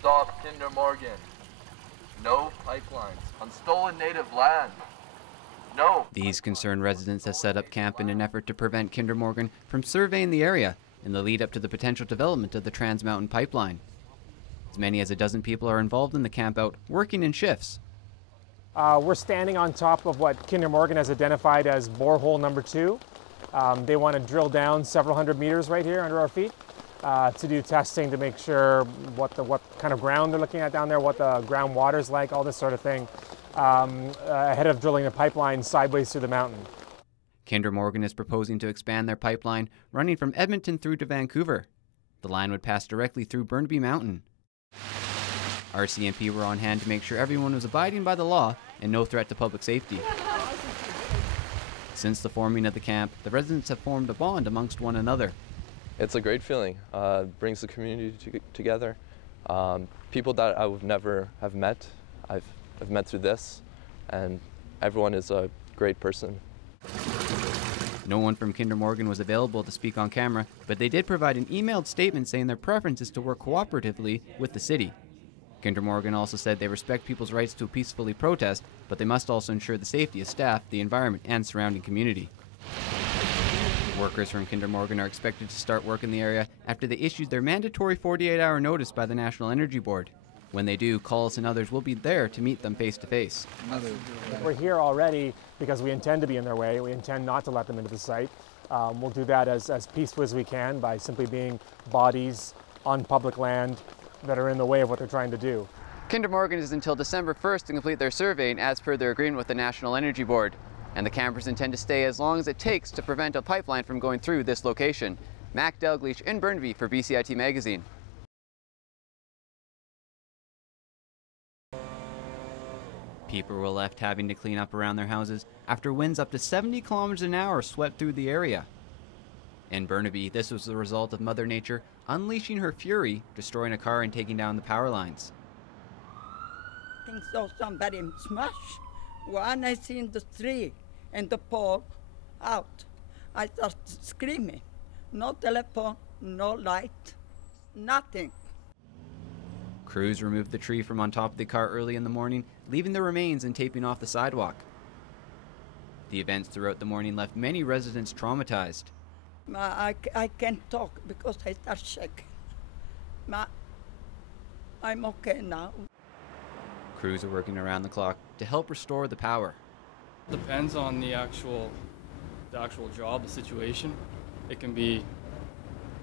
Stop Kinder Morgan. No pipelines on stolen native land. No. These concerned residents have set up camp in an effort to prevent Kinder Morgan from surveying the area in the lead up to the potential development of the Trans Mountain pipeline. As many as a dozen people are involved in the campout, working in shifts. We're standing on top of what Kinder Morgan has identified as borehole number 2. They want to drill down several hundred meters right here under our feet to do testing to make sure what kind of ground they're looking at down there, what the groundwater's like, all this sort of thing, ahead of drilling the pipeline sideways through the mountain. Kinder Morgan is proposing to expand their pipeline running from Edmonton through to Vancouver. The line would pass directly through Burnaby Mountain. RCMP were on hand to make sure everyone was abiding by the law and no threat to public safety. Since the forming of the camp, the residents have formed a bond amongst one another. It's a great feeling. Brings the community together. People that I would never have met, I've met through this, and everyone is a great person. No one from Kinder Morgan was available to speak on camera, but they did provide an emailed statement saying their preference is to work cooperatively with the city. Kinder Morgan also said they respect people's rights to peacefully protest, but they must also ensure the safety of staff, the environment, and surrounding community. Workers from Kinder Morgan are expected to start work in the area after they issued their mandatory 48-hour notice by the National Energy Board. When they do, Calls and others will be there to meet them face to face. We're here already because we intend to be in their way. We intend not to let them into the site. We'll do that as peacefully as we can by simply being bodies on public land that are in the way of what they're trying to do. Kinder Morgan is until December 1st to complete their surveying as per their agreement with the National Energy Board. And the campers intend to stay as long as it takes to prevent a pipeline from going through this location. Mac Dalgleish in Burnaby for BCIT Magazine. People were left having to clean up around their houses after winds up to 70 kilometers an hour swept through the area. In Burnaby, this was the result of Mother Nature unleashing her fury, destroying a car and taking down the power lines. I think so somebody smashed. When I seen the tree and the pole out, I started screaming. No telephone, no light, nothing. Crews removed the tree from on top of the car early in the morning, leaving the remains and taping off the sidewalk. The events throughout the morning left many residents traumatized. I can't talk because I start shaking. I'm okay now. Crews are working around the clock to help restore the power. Depends on the actual job, the situation. It can be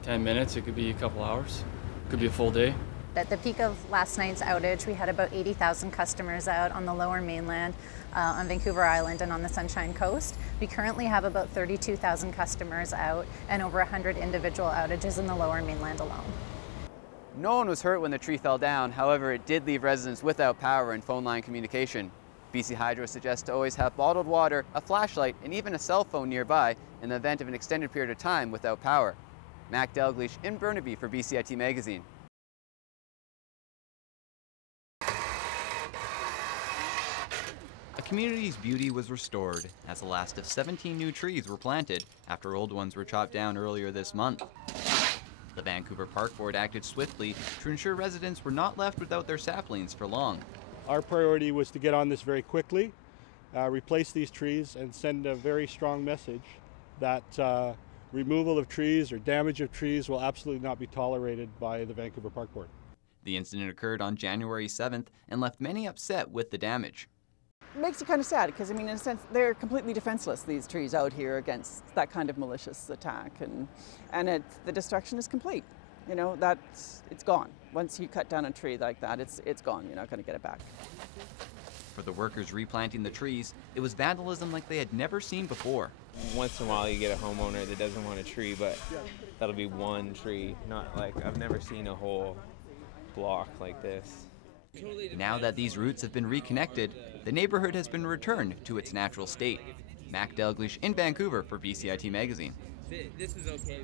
10 minutes, it could be a couple hours, it could be a full day. At the peak of last night's outage, we had about 80,000 customers out on the lower mainland, on Vancouver Island and on the Sunshine Coast. We currently have about 32,000 customers out and over 100 individual outages in the lower mainland alone. No one was hurt when the tree fell down, however it did leave residents without power and phone line communication. BC Hydro suggests to always have bottled water, a flashlight, and even a cell phone nearby in the event of an extended period of time without power. Mac Dalgleish in Burnaby for BCIT Magazine. A community's beauty was restored as the last of 17 new trees were planted after old ones were chopped down earlier this month. The Vancouver Park Board acted swiftly to ensure residents were not left without their saplings for long. Our priority was to get on this very quickly, replace these trees, and send a very strong message that removal of trees or damage of trees will absolutely not be tolerated by the Vancouver Park Board. The incident occurred on January 7th and left many upset with the damage. It makes you kind of sad because, I mean, in a sense, they're completely defenseless, these trees out here, against that kind of malicious attack. And the destruction is complete. You know, it's gone. Once you cut down a tree like that, it's gone. You're not going to get it back. For the workers replanting the trees, it was vandalism like they had never seen before. Once in a while you get a homeowner that doesn't want a tree, but that'll be one tree. Not like, I've never seen a whole block like this. Now that these roots have been reconnected, the neighborhood has been returned to its natural state. Mac Dalgleish in Vancouver for BCIT Magazine. This is okay.